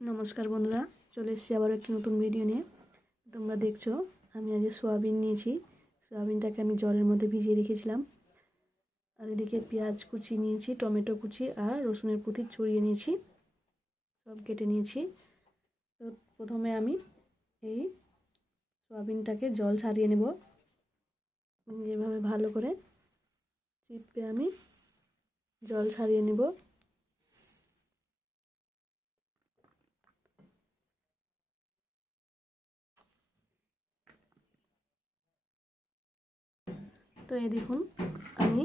নমস্কার বন্ধুরা, চলে এসেছি আবার একটি নতুন ভিডিও নিয়ে। তোমরা দেখছো আমি আজ সোয়াবিন নিয়েছি। সোয়াবিনটাকে আমি জলের মধ্যে ভিজিয়ে রেখেছিলাম। আর এদিকে পেঁয়াজ কুচি নিয়েছি, টমেটো কুচি আর রসুনের কুচি ছড়িয়ে নিয়েছি, সব কেটে নিয়েছি। তো প্রথমে আমি এই সোয়াবিনটাকে জল ছাড়িয়ে নেব। এভাবে ভালো করে চিপে আমি জল ছাড়িয়ে নেব। তো এই দেখুন, আমি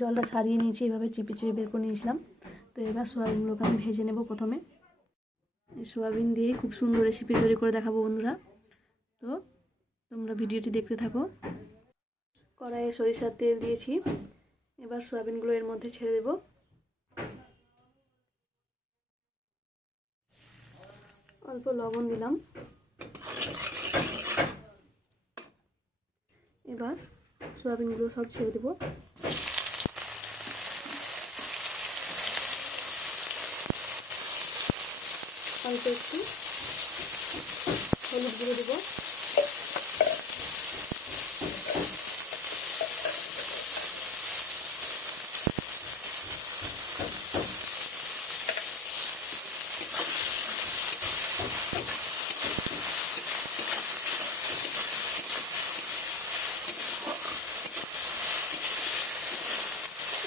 জলটা ছাড়িয়ে নিয়েছি, এভাবে চিপে চিপে বের করে নিয়েছিলাম। তো এবার সোয়াবিনগুলোকে আমি ভেজে নেব। প্রথমে এই সোয়াবিন দিয়েই খুব সুন্দর রেসিপি তৈরি করে দেখাবো বন্ধুরা। তো তোমরা ভিডিওটি দেখতে থাকো। কড়াইয়ে সরিষার তেল দিয়েছি, এবার সোয়াবিনগুলো এর মধ্যে ছেড়ে দেব। অল্প লবণ দিলাম। এবার সোয়াবিনগুলো সব ছেড়ে দেব। অল্প একটু হলুদ গুঁড়ো দেবো।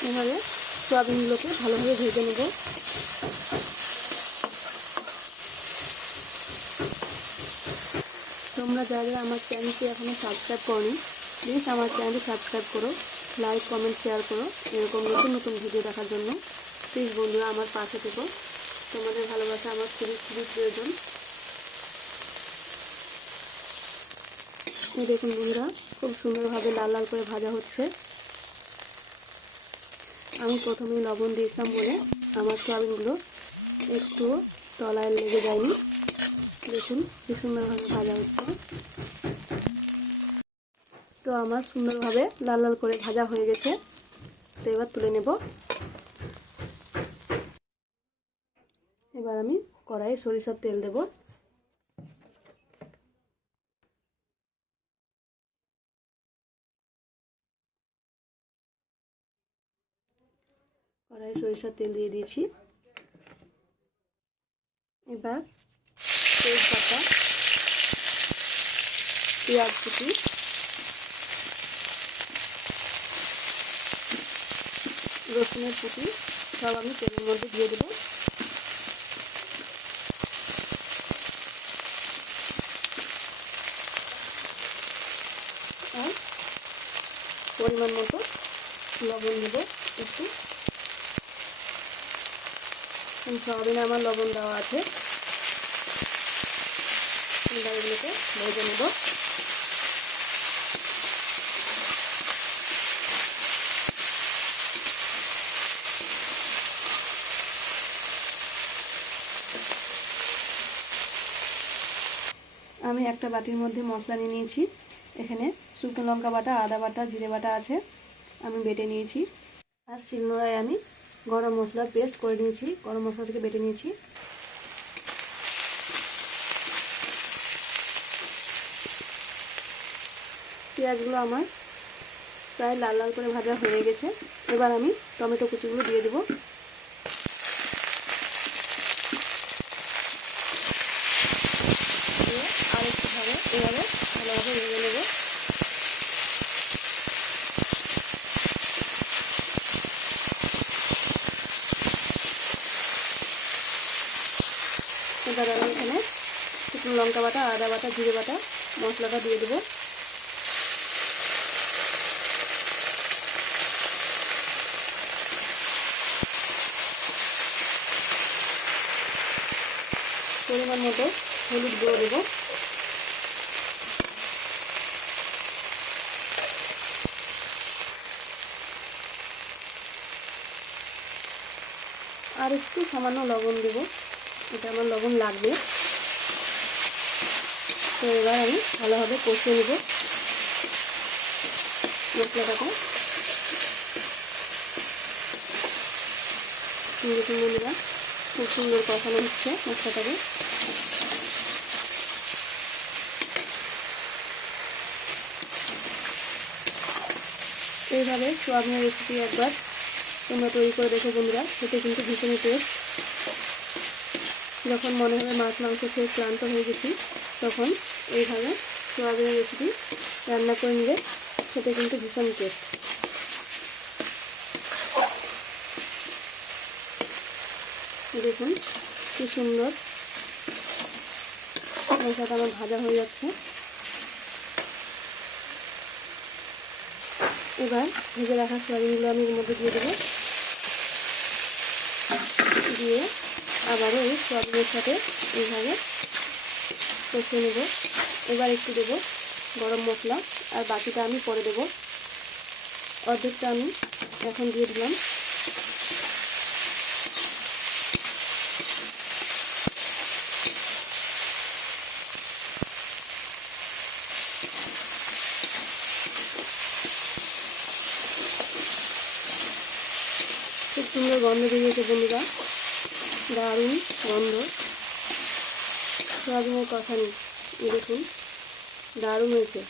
এবারে সোয়াবিনগুলোকে ভালোভাবে ভেজে নেব। তোমরা যারা আমার চ্যানেলটি এখনও সাবস্ক্রাইব করোনি, প্লিজ আমার চ্যানেলটি সাবস্ক্রাইব করো, লাইক কমেন্ট শেয়ার করো। এরকম নতুন নতুন ভিডিও দেখার জন্য প্লিজ বন্ধুরা আমার পাশে থেকো। তোমাদের ভালোবাসা আমার খুবই খুবই প্রয়োজন। এই দেখুন বন্ধুরা, খুব সুন্দরভাবে লাল লাল করে ভাজা হচ্ছে। আমি প্রথমেই লবণ দিয়েছিলাম বলে আমার সোয়াবিনগুলো একটু তলায় লেগে যায়নি। দেখুন কি সুন্দরভাবে ভাজা হচ্ছে। তো আমার সুন্দরভাবে লাল লাল করে ভাজা হয়ে গেছে। তো এবার তুলে নেব। এবার আমি কড়াইয়ে সরিষার তেল দেব। কড়াইয়ে সরিষার তেল দিয়ে দিয়েছি। এবার তেজপাতা, পেঁয়াজ কুচি, রসুনের কুচি সব আমি তেলের মধ্যে দিয়ে দেবো। আর পরিমাণ মতো লবণ দেবো একটু। সোয়াবিনে আমার লবণ দেওয়া আছে। এগুলোকে ভেজে নেব। আমি একটা বাটির মধ্যে মশলা নিয়ে নিয়েছি। এখানে শুকনো লঙ্কা বাটা, আদা বাটা, জিরে বাটা আছে, আমি বেটে নিয়েছি। আর শিলনোড়ায় আমি গরম মশলা পেস্ট করে নিয়েছি, গরম মশলা থেকে বেটে নিয়েছি। পেঁয়াজগুলো আমার প্রায় লাল লাল করে ভাজা হয়ে গেছে। এবার আমি টমেটো কুচিগুলো দিয়ে দেবো। আর একটু এভাবে ভালোভাবে ভেজে নেব। এবার আমি এখানে শুকনো লঙ্কা বাটা, আদা বাটা, জিরে বাটা মশলাটা দিয়ে দেবো। পরিমাণ মতো হলুদ গুঁড়ো দেবো। আর একটু সামান্য লবণ দেবো, এটা আমার লবণ লাগবে। তো এবার আমি ভালোভাবে কষিয়ে নেব মশলাটাকে। দেখুন বন্ধুরা, খুব সুন্দর কষানো হচ্ছে মশলাটাকে। এইভাবে সোয়াবিনের রেসিপি একবার তোমরা তৈরি করে দেখো বন্ধুরা, খেতে কিন্তু ভীষণই টেস্ট। যখন মনে হবে মাছ মাংস খেয়ে ক্লান্ত হয়ে গেছি, তখন এইভাবে সোয়াবিনের রেসিপি রান্না করে নিলে খেতে কিন্তু ভীষণ টেস্ট। দেখুন কি সুন্দর মশলাটা আমার ভাজা হয়ে যাচ্ছে। এবার ভেজে রাখা সোয়াবিনগুলো আমি এর মধ্যে দিয়ে দেবো, দিয়ে আবারও এই সোয়াবিনের সাথে এইভাবে কষে নেব। এবার একটু দেবো গরম মশলা, আর বাকিটা আমি পরে দেবো। অর্ধেকটা আমি এখন দিয়ে দিলাম। খুব সুন্দর গন্ধ বেরিয়েছে বন্ধুরা, দারুণ গন্ধ। সোয়াবিনের কষানি দেখুন দারুণ হয়েছে।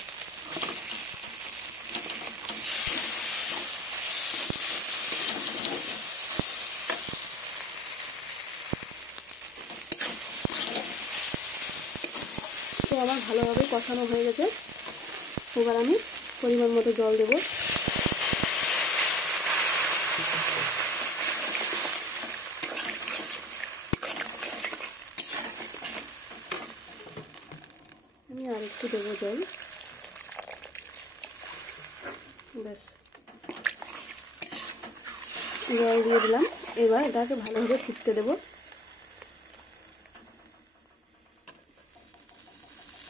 তো আমার ভালোভাবে কষানো হয়ে গেছে। এবার আমি পরিমাণ মতো জল দেব। আমি আর একটু দেবো জল, ব্যাস জল দিয়ে দিলাম। এবার এটাকে ভালোভাবে ফুটতে দেব।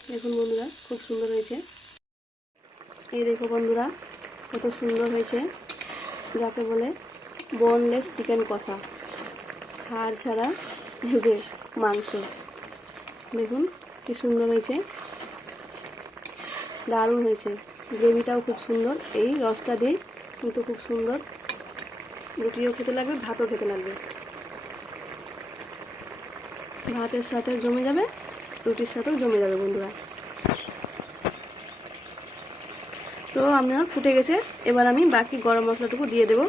দেখুন বন্ধুরা খুব সুন্দর হয়েছে। এই দেখো বন্ধুরা কত সুন্দর হয়েছে, যাকে বলে বোনলেস চিকেন কষা, হাড় ছাড়া যে মাংস। দেখুন কি সুন্দর হয়েছে, দারুণ হয়েছে। গ্রেভিটাও খুব সুন্দর, এই রসটা দিয়ে কিন্তু খুব সুন্দর। রুটিও খেতে লাগবে, ভাতও খেতে লাগবে। ভাতের সাথে জমে যাবে, রুটির সাথেও জমে যাবে বন্ধুরা। তো আমার ফুটে গেছে। এবার আমি বাকি গরম মশলাটুকু দিয়ে দেব।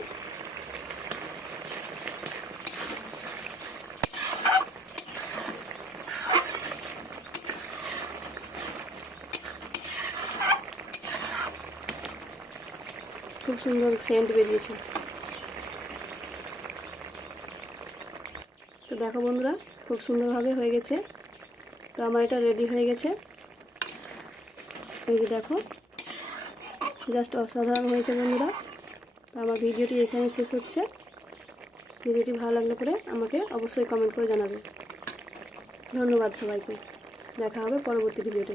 খুব সুন্দর সেন্ট বেরিয়েছে। তো দেখো বন্ধুরা খুব সুন্দরভাবে হয়ে গেছে। তো আমার এটা রেডি হয়ে গেছে। এই যে দেখো জাস্ট অসাধারণ হয়েছে বন্ধুরা। তো আমার ভিডিওটি এখানে শেষ হচ্ছে। ভিডিওটি ভালো লাগলে পরে আমাকে অবশ্যই কমেন্ট করে জানাবে। ধন্যবাদ সবাইকে, দেখা হবে পরবর্তী ভিডিওতে।